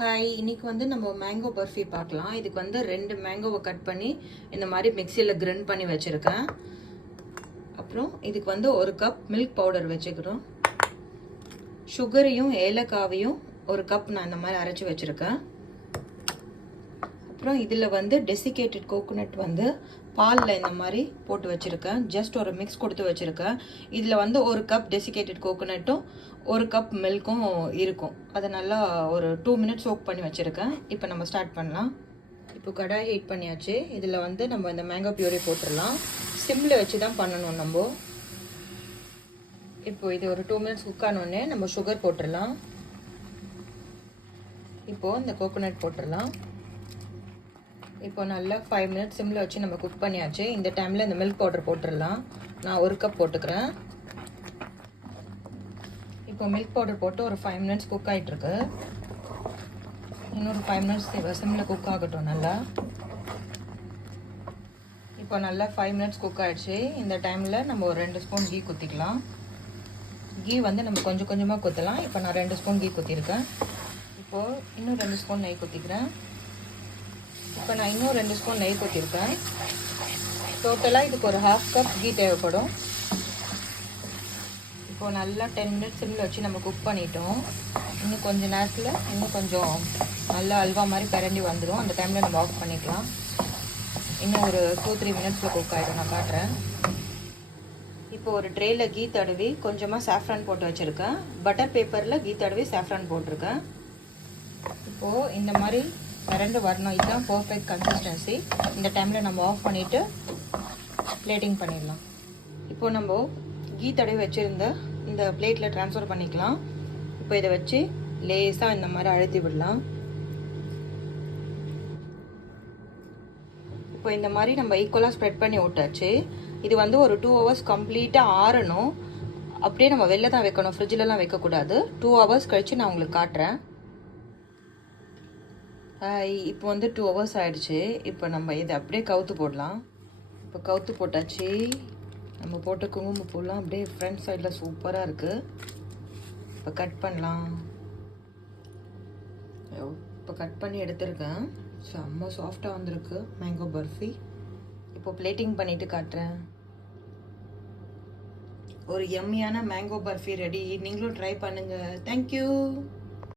Hi, இன்னைக்கு வந்து நம்ம மேங்கோ பர்ஃபி பார்க்கலாம். இதுக்கு வந்து 2 மேங்கோவை கட் பண்ணி இந்த மாதிரி மிக்சியில் கிரைண்ட் பண்ணி வச்சுருக்கேன். அப்புறம் இதுக்கு வந்து 1 கப் மில்க் பவுடர் வச்சுக்கிறோம். சுகரையும் ஏலக்காவையும் 1 கப் நான் இந்த மாதிரி அரைச்சி வச்சுருக்கேன். அப்புறம் இதில் வந்து டெசிகேட்டட் கோகோனட் வந்து பாலில் இந்த மாதிரி போட்டு வச்சுருக்கேன். ஜஸ்ட் ஒரு மிக்ஸ் கொடுத்து வச்சுருக்கேன். இதில் வந்து 1 கப் டெசிகேட்டட் கோகோனட்டும் 1 கப் மில்க்கும் இருக்கும். அதை நல்லா ஒரு 2 மினிட்ஸ் சோக் பண்ணி வச்சுருக்கேன். இப்போ நம்ம ஸ்டார்ட் பண்ணலாம். இப்போ கடாய் ஹீட் பண்ணியாச்சு. இதில் வந்து நம்ம இந்த மேங்கோ பியூரி போட்டுடலாம். சிம்மில் வச்சு தான் பண்ணணும் நம்ம. இப்போ இது ஒரு 2 மினிட்ஸ் குக் ஆனோடனே நம்ம சுகர் போட்டுடலாம். இப்போது இந்த கோகோனட் போட்டுடலாம். இப்போ நல்லா 5 மினிட்ஸ் சிம்மில் வச்சு நம்ம குக் பண்ணியாச்சு. இந்த டைமில் இந்த மில்க் பவுடர் போட்டுடலாம். நான் 1 கப் போட்டுக்கிறேன். இப்போ மில்க் பவுடர் போட்டு ஒரு 5 மினிட்ஸ் குக் ஆகிட்டுருக்கு. இன்னொரு 5 மினிட்ஸ் சிம்மில் குக் ஆகட்டும் நல்லா. இப்போ நல்லா 5 மினிட்ஸ் குக் ஆகிடுச்சு. இந்த டைமில் நம்ம ஒரு 2 ஸ்பூன் கீ குத்திக்கலாம். கீ வந்து நம்ம கொஞ்சம் கொஞ்சமாக குத்தலாம். இப்போ நான் 2 ஸ்பூன் கீ குத்திருக்கேன். இப்போது இன்னும் 2 ஸ்பூன் நெய் குத்திக்கிறேன். இப்போ நான் இன்னும் 2 ஸ்பூன் நெய் கொட்டியிருக்கேன். டோட்டலாக இதுக்கு ஒரு 1/2 கப் கீ தேவைப்படும். இப்போது நல்லா 10 மினிட்ஸ் சிம்மில் வச்சு நம்ம குக் பண்ணிட்டோம். இன்னும் கொஞ்சம் நேரத்தில் இன்னும் கொஞ்சம் நல்லா அல்வா மாதிரி கரண்டி வந்துடும். அந்த டைமில் நம்ம ஆஃப் பண்ணிக்கலாம். இன்னும் ஒரு 2-3 மினிட்ஸில் குக் ஆகிடும். நான் காட்டுறேன். இப்போ ஒரு ட்ரேயில் கீ தடவி கொஞ்சமாக சாஃப்ரான் போட்டு வச்சுருக்கேன். பட்டர் பேப்பரில் கீ தடவி சாஃப்ரான் போட்டிருக்கேன். இப்போது இந்த மாதிரி கரண்டு வரணும். இதுதான் பர்ஃபெக்ட் கன்சிஸ்டன்சி. இந்த டைமில் நம்ம ஆஃப் பண்ணிவிட்டு பிளேட்டிங் பண்ணிடலாம். இப்போ நம்ம கீ தடவி வச்சுருந்த இந்த பிளேட்டில் ட்ரான்ஸ்ஃபர் பண்ணிக்கலாம். இப்போ இதை வச்சு லேசாக இந்த மாதிரி அழுத்தி விடலாம். இப்போ இந்த மாதிரி நம்ம ஈக்குவலாக ஸ்ப்ரெட் பண்ணி விட்டாச்சு. இது வந்து ஒரு 2 ஹவர்ஸ் கம்ப்ளீட்டாக ஆறணும். அப்படியே நம்ம வெளில தான் வைக்கணும், ஃப்ரிட்ஜிலலாம் வைக்கக்கூடாது. 2 ஹவர்ஸ் கழித்து நான் உங்களுக்கு காட்டுறேன். இப்போ வந்து 2 ஹவர்ஸ் ஆகிடுச்சு. இப்போ நம்ம இதை அப்படியே கவுத்து போடலாம். இப்போ கவுத்து போட்டாச்சு. நம்ம போட்ட குங்குமப்பூலாம் அப்படியே ஃப்ரண்ட் சைடில் சூப்பராக இருக்குது. இப்போ கட் பண்ணலாம். இப்போ கட் பண்ணி எடுத்துருக்கேன். செம்ம சாஃப்டாக வந்திருக்கு மேங்கோ பர்ஃபி. இப்போ பிளேட்டிங் பண்ணிவிட்டு காட்டுறேன். ஒரு யம்மியான மேங்கோ பர்ஃபி ரெடி. நீங்களும் ட்ரை பண்ணுங்கள். தேங்க்யூ.